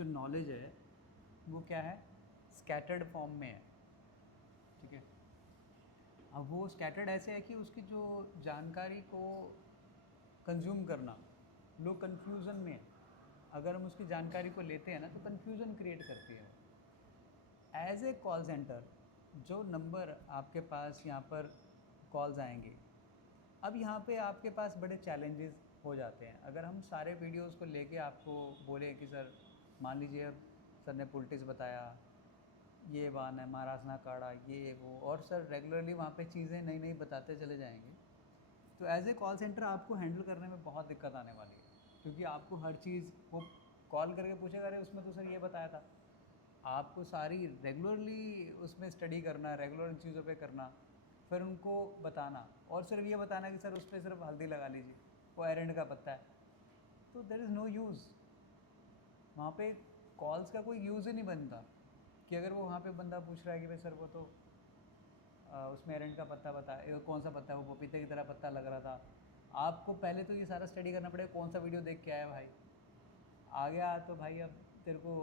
जो नॉलेज है वो क्या है, स्कैटर्ड फॉर्म में है, ठीक है। अब वो स्कैटर्ड ऐसे है कि उसकी जो जानकारी को कंज्यूम करना, लोग कन्फ्यूज़न में है। अगर हम उसकी जानकारी को लेते हैं ना तो कन्फ्यूज़न क्रिएट करती है। एज ए कॉल सेंटर जो नंबर आपके पास यहाँ पर कॉल्स आएंगे, अब यहाँ पे आपके पास बड़े चैलेंजेस हो जाते हैं। अगर हम सारे वीडियोस को लेके आपको बोले कि सर मान लीजिए अब सर ने पॉलिटिक्स बताया, ये वान है महारासना काड़ा, ये वो, और सर रेगुलरली वहाँ पे चीज़ें नई नई बताते चले जाएंगे, तो एज ए कॉल सेंटर आपको हैंडल करने में बहुत दिक्कत आने वाली है। क्योंकि आपको हर चीज़ वो कॉल करके पूछेगा, अरे उसमें तो सर ये बताया था। आपको सारी रेगुलरली उसमें स्टडी करना, रेगुलर चीज़ों पे करना, फिर उनको बताना, और सिर्फ ये बताना कि सर उस पर सिर्फ हल्दी लगा लीजिए, वो एरेंड का पत्ता है, तो देयर इज़ नो यूज़। वहाँ पे कॉल्स का कोई यूज़ ही नहीं बनता। कि अगर वो वहाँ पे बंदा पूछ रहा है कि भाई सर वो तो उसमें एरेंड का पत्ता बताया, कौन सा पत्ता है, वो पपीते की तरह पत्ता लग रहा था, आपको पहले तो ये सारा स्टडी करना पड़ेगा कौन सा वीडियो देख के आया भाई। आ गया तो भाई अब तेरे को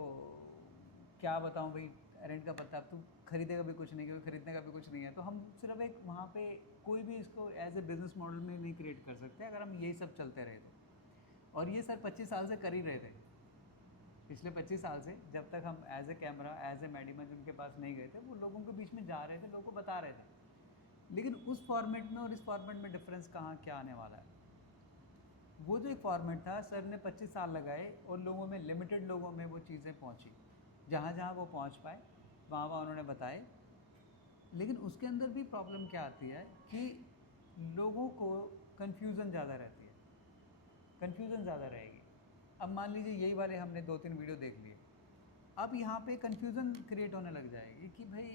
क्या बताऊं भाई, रेंट का पत्ता, अब तू खरीदेगा भी कुछ नहीं, क्योंकि खरीदने का भी कुछ नहीं है। तो हम सिर्फ एक वहाँ पे कोई भी इसको एज ए बिज़नेस मॉडल में नहीं क्रिएट कर सकते अगर हम यही सब चलते रहे तो। और ये सर 25 साल से कर ही रहे थे, पिछले 25 साल से, जब तक हम as a camera as a medium उनके पास नहीं गए थे, वो लोगों के बीच में जा रहे थे, लोगों को बता रहे थे। लेकिन उस फॉर्मेट में और इस फॉर्मेट में डिफरेंस कहाँ क्या आने वाला है। वो जो एक फॉर्मेट था, सर ने 25 साल लगाए और लोगों में, लिमिटेड लोगों में वो चीज़ें पहुंची, जहाँ जहाँ वो पहुंच पाए वहाँ वहाँ उन्होंने बताए। लेकिन उसके अंदर भी प्रॉब्लम क्या आती है कि लोगों को कन्फ्यूज़न ज़्यादा रहती है, कन्फ्यूज़न ज़्यादा रहेगी। अब मान लीजिए यही वाले हमने 2-3 वीडियो देख लिए, अब यहाँ पे कन्फ्यूज़न क्रिएट होने लग जाएगी कि भाई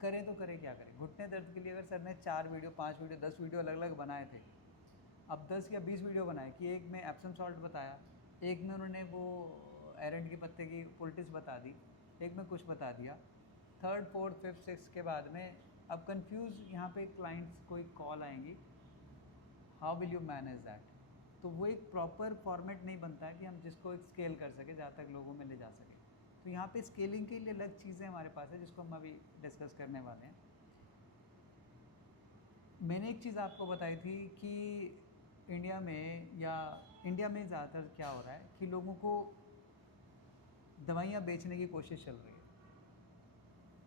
करें तो करें क्या करें। घुटने दर्द के लिए अगर सर ने 4 वीडियो 5 वीडियो 10 वीडियो अलग अलग बनाए थे, अब 10 या 20 वीडियो बनाए कि एक में एप्सम सॉल्ट बताया, एक में उन्होंने वो एरेंड के पत्ते की पॉलिटिक्स बता दी, एक में कुछ बता दिया, थर्ड फोर्थ फिफ्थ सिक्स के बाद में अब कंफ्यूज यहाँ पे क्लाइंट्स कोई कॉल आएंगी, how will you manage that. तो वो एक प्रॉपर फॉर्मेट नहीं बनता है कि हम जिसको एक स्केल कर सके, जहाँ तक लोगों में ले जा सके। तो यहाँ पे स्केलिंग के लिए अलग चीज़ें हमारे पास है जिसको हम अभी डिस्कस करने वाले हैं। मैंने एक चीज़ आपको बताई थी कि इंडिया में ज़्यादातर क्या हो रहा है कि लोगों को दवाइयाँ बेचने की कोशिश चल रही है।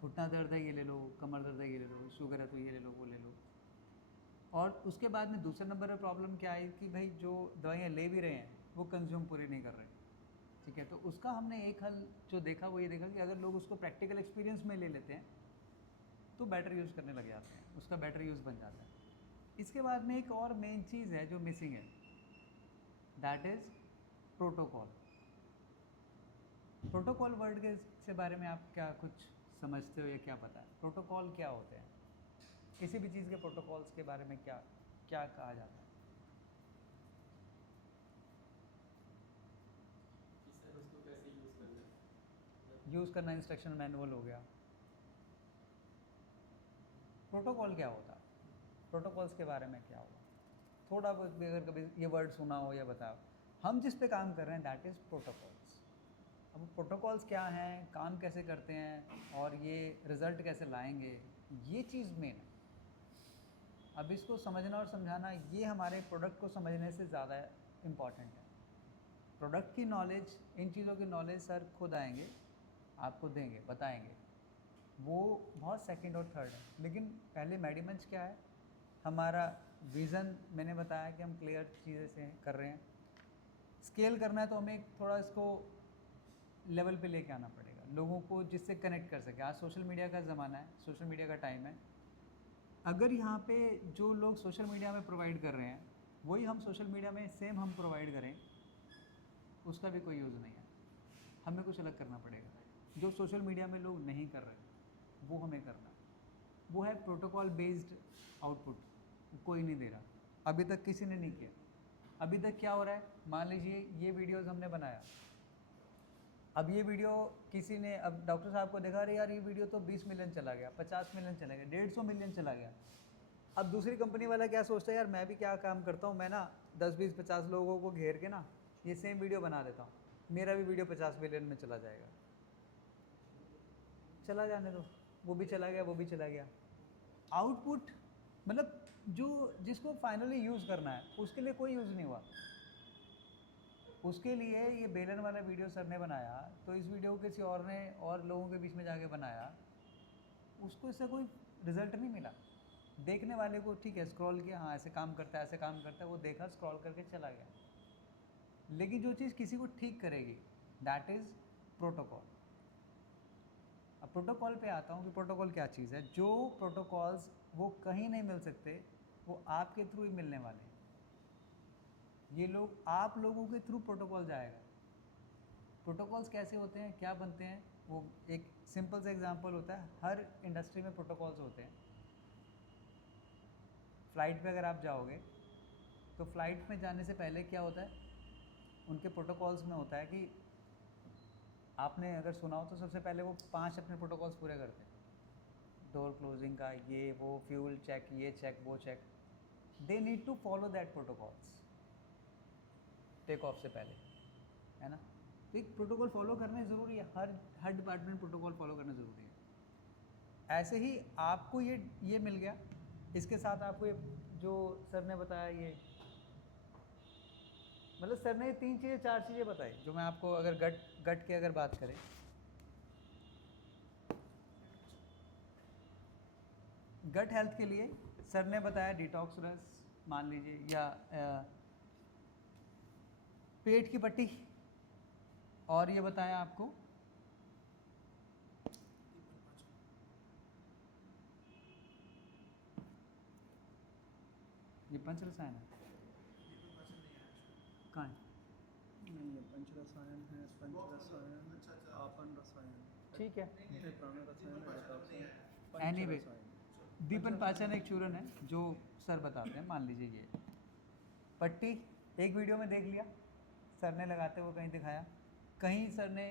घुटना दर्द है ये ले लो, कमर दर्द है ये ले लो, शुगर है तो ये ले लो, वो ले लो। और उसके बाद में दूसरे नंबर पर प्रॉब्लम क्या आई कि भाई जो दवाइयाँ ले भी रहे हैं वो कंज्यूम पूरी नहीं कर रहे, ठीक है। तो उसका हमने एक हल जो देखा वो ये देखा कि अगर लोग उसको प्रैक्टिकल एक्सपीरियंस में ले लेते हैं तो बेटर यूज़ करने लग जाते हैं, उसका बेटर यूज़ बन जाता है। इसके बाद में एक और मेन चीज़ है जो मिसिंग है, that is protocol. Protocol word के से बारे में आप क्या कुछ समझते हो या क्या पता है, प्रोटोकॉल क्या होते हैं, किसी भी चीज़ के प्रोटोकॉल्स के बारे में क्या क्या कहा जाता है। कि सर उसको कैसे यूज़ करना है। यूज़ करना इंस्ट्रक्शन मैनुअल हो गया। प्रोटोकॉल क्या होता है, प्रोटोकॉल्स के बारे में क्या होगा, थोड़ा बहुत भी अगर कभी ये वर्ड सुना हो या बताओ। हम जिस पे काम कर रहे हैं दैट इज़ प्रोटोकॉल्स। अब प्रोटोकॉल्स क्या हैं, काम कैसे करते हैं और ये रिज़ल्ट कैसे लाएंगे, ये चीज़ मेन है। अब इसको समझना और समझाना ये हमारे प्रोडक्ट को समझने से ज़्यादा इम्पॉर्टेंट है। प्रोडक्ट की नॉलेज, इन चीज़ों की नॉलेज सर खुद आएंगे, आपको देंगे, बताएंगे, वो बहुत सेकंड और थर्ड है। लेकिन पहले मैडिमंच क्या है, हमारा विज़न मैंने बताया कि हम क्लियर चीज़ें से कर रहे हैं। स्केल करना है तो हमें थोड़ा इसको लेवल पे लेके आना पड़ेगा, लोगों को जिससे कनेक्ट कर सके। आज सोशल मीडिया का ज़माना है, सोशल मीडिया का टाइम है। अगर यहाँ पे जो लोग सोशल मीडिया में प्रोवाइड कर रहे हैं वही हम सोशल मीडिया में सेम हम प्रोवाइड करें, उसका भी कोई यूज़ नहीं है। हमें कुछ अलग करना पड़ेगा जो सोशल मीडिया में लोग नहीं कर रहे, वो हमें करना। वो है प्रोटोकॉल बेस्ड आउटपुट, कोई नहीं दे रहा, अभी तक किसी ने नहीं किया। अभी तक क्या हो रहा है, मान लीजिए ये वीडियोस हमने बनाया, अब ये वीडियो किसी ने, अब डॉक्टर साहब को देखा, अरे यार ये वीडियो तो 20 मिलियन चला गया, 50 मिलियन चला गया, 150 मिलियन चला गया। अब दूसरी कंपनी वाला क्या सोचता है, यार मैं भी क्या काम करता हूँ, मैं ना 10 20 50 लोगों को घेर के ना ये सेम वीडियो बना देता हूँ, मेरा भी वीडियो 50 मिलियन में चला जाएगा, चला जाने दो, वो भी चला गया, वो भी चला गया। आउटपुट मतलब जो जिसको फाइनली यूज़ करना है उसके लिए कोई यूज़ नहीं हुआ। उसके लिए ये बेलन वाला वीडियो सर ने बनाया, तो इस वीडियो को किसी और ने और लोगों के बीच में जाके बनाया, उसको इससे कोई रिजल्ट नहीं मिला। देखने वाले को ठीक है, स्क्रॉल किया, हाँ ऐसे काम करता है, ऐसे काम करता है, वो देखा, स्क्रॉल करके चला गया। लेकिन जो चीज़ किसी को ठीक करेगी दैट इज़ प्रोटोकॉल। अब प्रोटोकॉल पे आता हूँ कि प्रोटोकॉल क्या चीज़ है। जो प्रोटोकॉल्स वो कहीं नहीं मिल सकते वो आपके थ्रू ही मिलने वाले हैं। ये लोग आप लोगों के थ्रू प्रोटोकॉल जाएगा। प्रोटोकॉल्स कैसे होते हैं, क्या बनते हैं, वो एक सिंपल सा एग्जांपल होता है। हर इंडस्ट्री में प्रोटोकॉल्स होते हैं। फ़्लाइट पे अगर आप जाओगे तो फ़्लाइट में जाने से पहले क्या होता है, उनके प्रोटोकॉल्स में होता है कि आपने अगर सुना हो तो सबसे पहले वो 5 अपने प्रोटोकॉल्स पूरे करते हैं। डोर क्लोजिंग का, ये वो, फ्यूल चेक, ये चेक, वो check. They need to follow that protocols take off से पहले, है ना। तो एक प्रोटोकॉल फॉलो करना ज़रूरी है, हर डिपार्टमेंट प्रोटोकॉल फॉलो करना ज़रूरी है। ऐसे ही आपको ये मिल गया, इसके साथ आपको ये जो सर ने बताया, ये मतलब सर ने 3 चीज़ें 4 चीज़ें बताई जो मैं आपको, अगर गट की अगर बात करें, गट हेल्थ के लिए सर ने बताया डिटॉक्स रस मान लीजिए, या पेट की पट्टी, और ये बताया आपको ये पंच रसायन है, कहाँ है? नहीं, ये पंच रसायन है, पंच रसायन, आपन रसायन, ठीक है, प्राण रसायन है, डिटॉक्स है, पंच एनीवे रसायन। दीपन पाचन एक चूरन है जो सर बताते हैं। मान लीजिए ये पट्टी एक वीडियो में देख लिया, सर ने लगाते हुए कहीं दिखाया, कहीं सर ने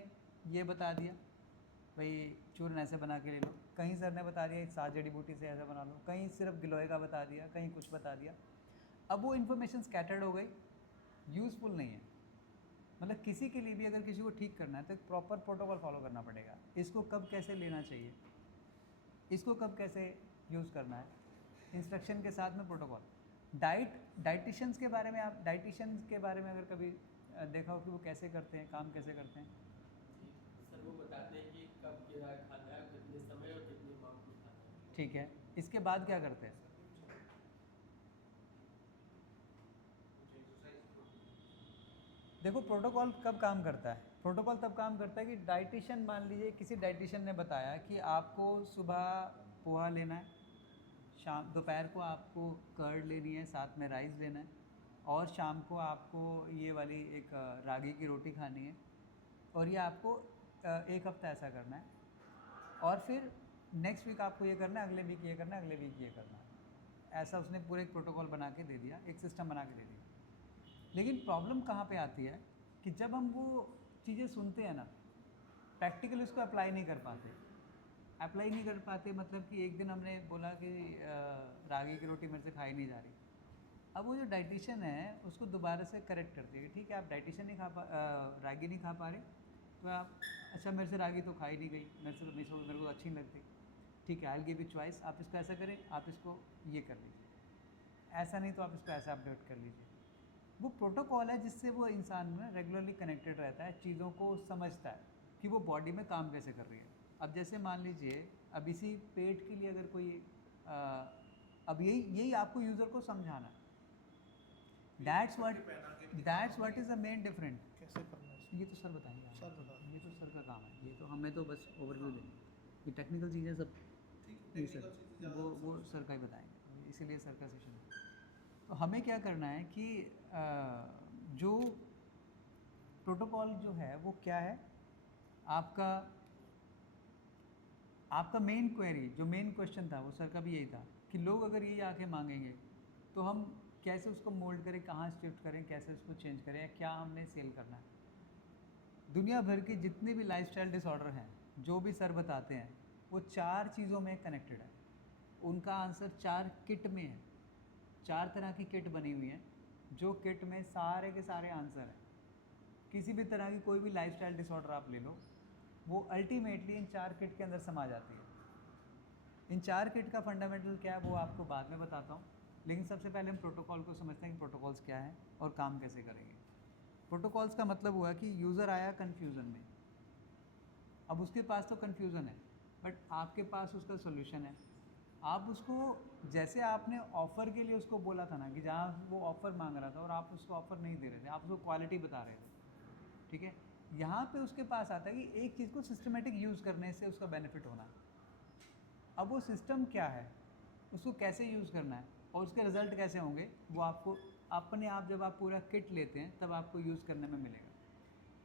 ये बता दिया भाई चूरन ऐसे बना के ले लो, कहीं सर ने बता दिया 7 जड़ी बूटी से ऐसा बना लो, कहीं सिर्फ गिलोय का बता दिया, कहीं कुछ बता दिया। अब वो इन्फॉर्मेशन स्कैटर्ड हो गई, यूज़फुल नहीं है। मतलब किसी के लिए भी अगर किसी को ठीक करना है तो एक प्रॉपर प्रोटोकॉल फॉलो करना पड़ेगा। इसको कब कैसे लेना चाहिए, इसको कब कैसे यूज़ करना है, इंस्ट्रक्शन के साथ में प्रोटोकॉल। डाइटिशियंस के बारे में, आप डाइटिशियंस के बारे में अगर कभी देखा हो कि वो कैसे करते हैं, काम कैसे करते हैं। सर वो बताते हैं कि कब क्या खाना है, कितने समय और कितने अमाउंट में खाना है। ठीक है, इसके बाद क्या करते हैं? देखो प्रोटोकॉल कब काम करता है, प्रोटोकॉल तब काम करता है कि डाइटिशियन, मान लीजिए किसी डाइटिशियन ने बताया कि आपको सुबह पोहा लेना है, शाम दोपहर को आपको कर्ड लेनी है, साथ में राइस लेना है, और शाम को आपको ये वाली एक रागी की रोटी खानी है, और ये आपको 1 हफ्ता ऐसा करना है, और फिर नेक्स्ट वीक आपको ये करना है, अगले वीक ये करना है, अगले वीक ये करना है। ऐसा उसने पूरे एक प्रोटोकॉल बना के दे दिया, एक सिस्टम बना के दे दिया। लेकिन प्रॉब्लम कहाँ पे आती है कि जब हम वो चीज़ें सुनते हैं ना, प्रैक्टिकली उसको अप्लाई नहीं कर पाते। मतलब कि एक दिन हमने बोला कि रागी की रोटी मेरे से खाई नहीं जा रही, अब वो जो डाइटिशियन है उसको दोबारा से करेक्ट करती है कि ठीक है आप डाइटिशियन नहीं रागी नहीं खा पा रहे, तो आप, अच्छा मेरे से रागी तो खाई नहीं गई, मेरे को अच्छी नहीं लगती, ठीक है I will give you choice, आप इसको ऐसा करें, आप इसको ये कर लीजिए, ऐसा नहीं तो आप इसको ऐसा अपडेट कर लीजिए। वो प्रोटोकॉल है जिससे वो इंसान में रेगुलरली कनेक्टेड रहता है, चीज़ों को समझता है कि वो बॉडी में काम कैसे कर रही है। अब जैसे मान लीजिए, अब इसी पेट के लिए अगर कोई अब यही आपको यूज़र को समझाना है। That's what is the main different. कैसे करना है ये तो सर बताएंगे आपको। सर बता ये तो सर का काम है, ये तो हमें तो बस ओवरव्यू देंगे, ये टेक्निकल चीज़ें सब ये सर वो सर का ही बताएंगे, इसीलिए सर का सेशन है। तो हमें क्या करना है कि जो प्रोटोकॉल जो है वो क्या है, आपका मेन क्वेरी, जो मेन क्वेश्चन था वो सर का भी यही था कि लोग अगर ये आके मांगेंगे तो हम कैसे उसको मोल्ड करें, कहाँ शिफ्ट करें, कैसे उसको चेंज करें, या क्या हमने सेल करना है। दुनिया भर के जितने भी लाइफस्टाइल डिसऑर्डर हैं, जो भी सर बताते हैं, वो 4 चीज़ों में कनेक्टेड है। उनका आंसर 4 किट में है, 4 तरह की किट बनी हुई है, जो किट में सारे के सारे आंसर हैं। किसी भी तरह की कोई भी लाइफस्टाइल डिसऑर्डर आप ले लो, वो अल्टीमेटली इन 4 किट के अंदर समा जाती है। इन 4 किट का फंडामेंटल क्या है वो आपको बाद में बताता हूँ, लेकिन सबसे पहले हम प्रोटोकॉल को समझते हैं कि प्रोटोकॉल्स क्या है और काम कैसे करेंगे। प्रोटोकॉल्स का मतलब हुआ कि यूज़र आया कन्फ्यूज़न में, अब उसके पास तो कन्फ्यूज़न है बट आपके पास उसका सोल्यूशन है। आप उसको, जैसे आपने ऑफ़र के लिए उसको बोला था ना कि जहाँ वो ऑफ़र मांग रहा था और आप उसको ऑफ़र नहीं दे रहे थे, आप उसको क्वालिटी बता रहे थे, ठीक है। यहाँ पे उसके पास आता है कि एक चीज़ को सिस्टमेटिक यूज़ करने से उसका बेनिफिट होना है। अब वो सिस्टम क्या है, उसको कैसे यूज़ करना है और उसके रिज़ल्ट कैसे होंगे, वो आपको अपने आप जब आप पूरा किट लेते हैं तब आपको यूज़ करने में मिलेगा।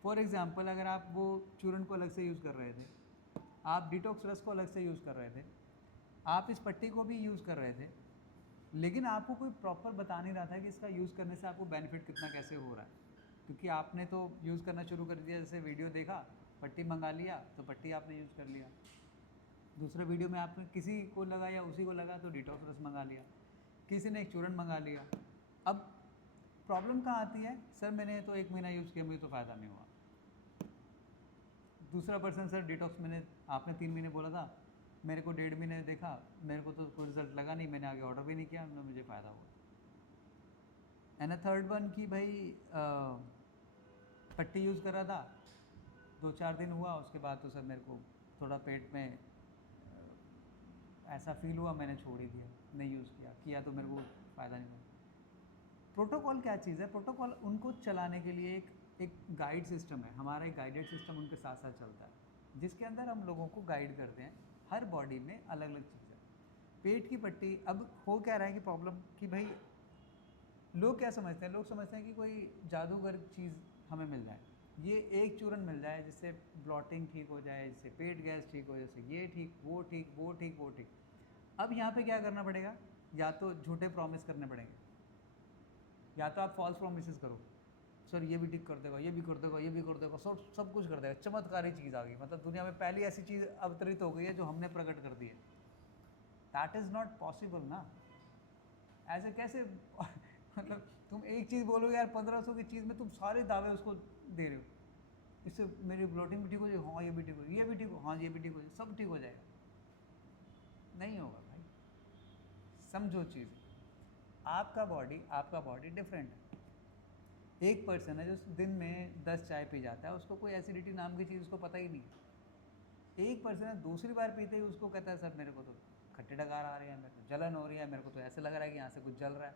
फॉर एग्ज़ाम्पल, अगर आप वो चूरन को अलग से यूज़ कर रहे थे, आप डिटॉक्स रस को अलग से यूज़ कर रहे थे, आप इस पट्टी को भी यूज़ कर रहे थे, लेकिन आपको कोई प्रॉपर बता नहीं रहा था कि इसका यूज़ करने से आपको बेनिफिट कितना कैसे हो रहा है, क्योंकि आपने तो यूज़ करना शुरू कर दिया। जैसे वीडियो देखा, पट्टी मंगा लिया तो पट्टी आपने यूज़ कर लिया, दूसरे वीडियो में आपने किसी को लगा या उसी को लगा तो डिटॉक्स रस मंगा लिया, किसी ने एक चूरन मंगा लिया। अब प्रॉब्लम कहाँ आती है, सर मैंने तो 1 महीना यूज़ किया, मुझे तो फ़ायदा नहीं हुआ। दूसरा पर्सन, सर डिटॉक्स मैंने, आपने 3 महीने बोला था, मेरे को 1.5 महीने देखा, मेरे को तो कोई रिजल्ट लगा नहीं, मैंने आगे ऑर्डर भी नहीं किया, ना मुझे फ़ायदा हुआ। एंड अ थर्ड वन कि भाई पट्टी यूज़ कर रहा था, 2-4 दिन हुआ, उसके बाद तो सर मेरे को थोड़ा पेट में ऐसा फील हुआ, मैंने छोड़ ही दिया, नहीं यूज़ किया तो मेरे को फ़ायदा नहीं हुआ। प्रोटोकॉल क्या चीज़ है, प्रोटोकॉल उनको चलाने के लिए एक गाइड सिस्टम है, हमारा एक गाइडेड सिस्टम उनके साथ साथ चलता है, जिसके अंदर हम लोगों को गाइड करते हैं। हर बॉडी में अलग अलग चीज़ है। पेट की पट्टी, अब हो क्या रहा है कि प्रॉब्लम कि भाई लोग क्या समझते हैं, लोग समझते हैं कि कोई जादूगर चीज़ हमें मिल जाए, ये एक चूरन मिल जाए जिससे ब्लॉटिंग ठीक हो जाए, जिससे पेट गैस ठीक हो, जैसे ये ठीक वो ठीक वो ठीक वो ठीक। अब यहाँ पे क्या करना पड़ेगा, या तो झूठे प्रॉमिस करने पड़ेंगे, या तो आप फॉल्स प्रॉमिसेस करो, सर ये भी ठीक कर देगा, ये भी कर देगा, ये भी कर देगा, सब कुछ कर देगा। चमत्कारी चीज़ आ गई, मतलब दुनिया में पहली ऐसी चीज़ अवतरित हो गई है जो हमने प्रकट कर दी है। दैट इज़ नॉट पॉसिबल ना, ऐसे कैसे मतलब तुम एक चीज़ बोलोगे यार 1500 की चीज़ में तुम सारे दावे उसको दे रहे हो, इससे मेरी ब्लॉटिंग भी ठीक हो जाए, हाँ ये भी ठीक हो, ये भी ठीक हो, हाँ ये भी ठीक हो जाए, सब ठीक हो जाएगा। नहीं होगा भाई, समझो चीज़, आपका बॉडी डिफरेंट है। एक पर्सन है जो दिन में 10 चाय पी जाता है, उसको कोई एसिडिटी नाम की चीज़ उसको पता ही नहीं है। एक पर्सन है दूसरी बार पीते ही उसको कहता है सर मेरे को तो खट्टे डकार आ रहे हैं, मेरे को जलन हो रही है, मेरे को तो ऐसे लग रहा है कि यहाँ से कुछ जल रहा है।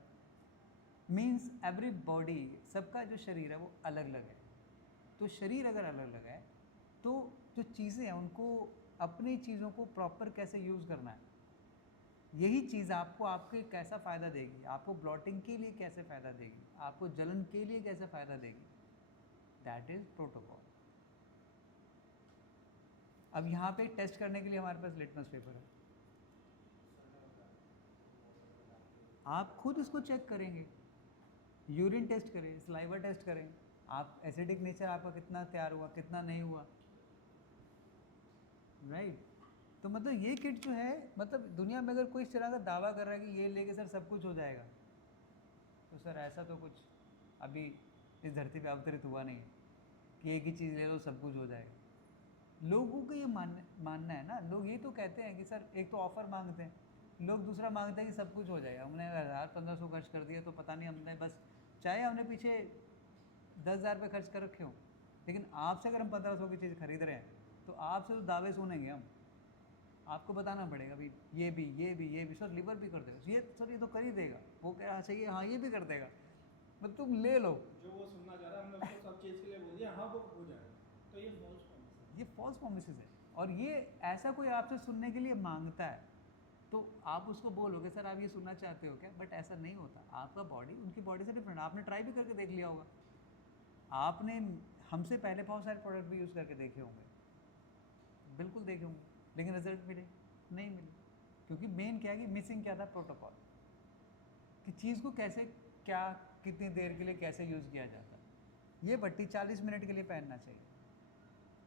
मीन्स एवरी बॉडी, सबका जो शरीर है वो अलग अलग है। तो शरीर अगर अलग अलग है तो जो चीज़ें हैं उनको, अपनी चीज़ों को प्रॉपर कैसे यूज़ करना है, यही चीज़ आपको आपके कैसा फ़ायदा देगी, आपको ब्लॉटिंग के लिए कैसे फ़ायदा देगी, आपको जलन के लिए कैसे फ़ायदा देगी, दैट इज़ प्रोटोकॉल। अब यहाँ पे टेस्ट करने के लिए हमारे पास लिटमस पेपर है, आप खुद इसको चेक करेंगे, यूरिन टेस्ट करें, सलाइवा टेस्ट करें, आप एसिडिक नेचर आपका कितना तैयार हुआ, कितना नहीं हुआ, राइट। तो मतलब ये किट जो है, मतलब दुनिया में अगर कोई इस तरह का दावा कर रहा है कि ये लेके सर सब कुछ हो जाएगा, तो सर ऐसा तो कुछ अभी इस धरती पे अवतरित हुआ नहीं कि एक ही चीज़ ले लो सब कुछ हो जाएगा। लोगों को ये मानना है ना, लोग ये तो कहते हैं कि सर एक तो ऑफ़र मांगते हैं, लोग दूसरा मांगते हैं कि सब कुछ हो जाएगा। हमने 1000-1500 खर्च कर दिया तो पता नहीं, हमने बस चाहे हमने पीछे 10,000 रुपये खर्च कर रखे हो, लेकिन आपसे अगर हम 1500 की चीज़ खरीद रहे हैं तो आपसे तो दावे सुनेंगे हम, आपको बताना पड़ेगा भाई ये भी सर लिवर भी कर देगा, ये सर ये तो कर ही देगा, वो कह रहा चाहिए हाँ ये भी कर देगा, मतलब तुम ले लो जो वो सुनना चाह रहा है, हमने उसको सब चीज़ के लिए बोल दिया, हाँ वो हो जाएगा। तो ये फॉल्स प्रॉमिस है। ये फॉल्स प्रोमिसेस है। और ये ऐसा कोई आपसे सुनने के लिए मांगता है तो आप उसको बोलोगे सर आप ये सुनना चाहते हो क्या, बट ऐसा नहीं होता। आपका बॉडी उनकी बॉडी से डिफरेंट, आपने ट्राई भी करके देख लिया होगा, आपने हमसे पहले बहुत सारे प्रोडक्ट भी यूज़ करके देखे होंगे, बिल्कुल देखे होंगे, लेकिन रिजल्ट मिले नहीं मिले, क्योंकि मेन क्या है कि मिसिंग क्या था, प्रोटोकॉल, कि चीज़ को कैसे, क्या, कितनी देर के लिए कैसे यूज़ किया जाता है। ये पट्टी 40 मिनट के लिए पहनना चाहिए,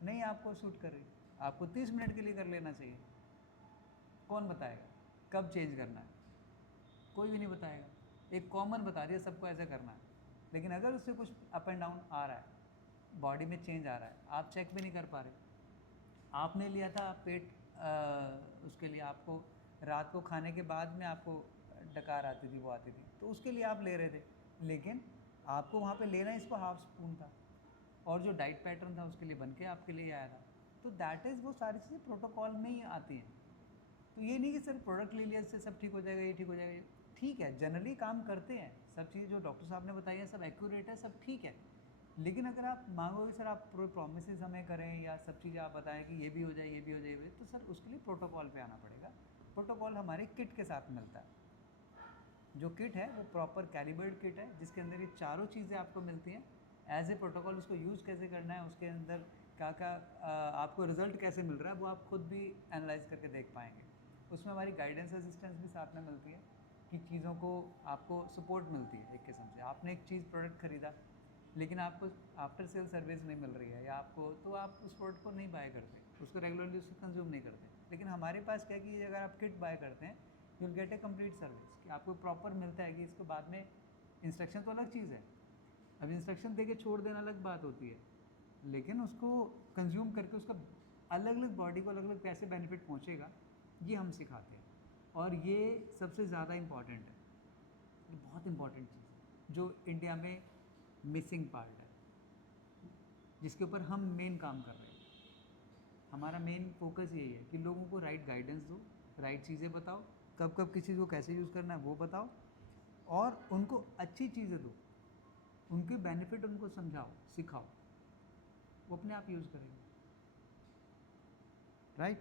नहीं आपको सूट कर रही, आपको 30 मिनट के लिए कर लेना चाहिए। कौन बताएगा कब चेंज करना है, कोई भी नहीं बताएगा। एक कॉमन बता दिया सबको ऐसे करना है, लेकिन अगर उससे कुछ अप एंड डाउन आ रहा है बॉडी में चेंज आ रहा है, आप चेक भी नहीं कर पा रहे। आपने लिया था पेट उसके लिए आपको रात को खाने के बाद में आपको डकार आती थी, वो आती थी, तो उसके लिए आप ले रहे थे, लेकिन आपको वहाँ पे लेना इसको हाफ स्पून था और जो डाइट पैटर्न था उसके लिए बन के आपके लिए आया था। तो दैट इज़ वो सारी चीज़ें प्रोटोकॉल में ही आती हैं। तो ये नहीं कि सिर्फ प्रोडक्ट ले लिया इससे सब ठीक हो जाएगा, ये ठीक हो जाएगा, ठीक है जनरली काम करते हैं, सब चीज़ें जो डॉक्टर साहब ने बताई है सब एक्यूरेट है, सब ठीक है। लेकिन अगर आप मांगोगे सर आप पूरे प्रोमिस हमें करें या सब चीज़ें आप बताएं कि ये भी हो जाए, ये भी हो जाए, ये भी, तो सर उसके लिए प्रोटोकॉल पे आना पड़ेगा। प्रोटोकॉल हमारे किट के साथ मिलता है। जो किट है वो प्रॉपर कैलिबर्ड किट है जिसके अंदर ये चारों चीज़ें आपको मिलती हैं एज ए प्रोटोकॉल। उसको यूज़ कैसे करना है, उसके अंदर क्या क्या आपको रिजल्ट कैसे मिल रहा है, वो आप खुद भी एनालाइज करके देख पाएंगे। उसमें हमारी गाइडेंस असिस्टेंस भी साथ में मिलती है कि चीज़ों को आपको सपोर्ट मिलती है एक किस्म से। आपने एक चीज़ प्रोडक्ट ख़रीदा लेकिन आपको आफ्टर सेल सर्विस नहीं मिल रही है या आपको, तो आप उस प्रोडक्ट को नहीं बाय करते, उसको रेगुलरली उसको कंज्यूम नहीं करते। लेकिन हमारे पास क्या कि अगर आप किट बाय करते हैं you will get A complete service, कि आपको प्रॉपर मिलता है कि इसको बाद में इंस्ट्रक्शन तो अलग चीज़ है, अब इंस्ट्रक्शन दे के छोड़ देना अलग बात होती है, लेकिन उसको कंज्यूम करके उसका अलग अलग बॉडी को अलग अलग कैसे बेनिफिट पहुँचेगा ये हम सिखाते हैं। और ये सबसे ज़्यादा इम्पॉर्टेंट है, ये बहुत इम्पॉर्टेंट चीज़ है जो इंडिया में मिसिंग पार्ट है, जिसके ऊपर हम मेन काम कर रहे हैं। हमारा मेन फोकस यही है कि लोगों को राइट गाइडेंस दो, राइट चीज़ें बताओ, कब कब किसी को कैसे यूज़ करना है वो बताओ, और उनको अच्छी चीज़ें दो, उनके बेनिफिट उनको समझाओ, सिखाओ, वो अपने आप यूज़ करेंगे। राइट।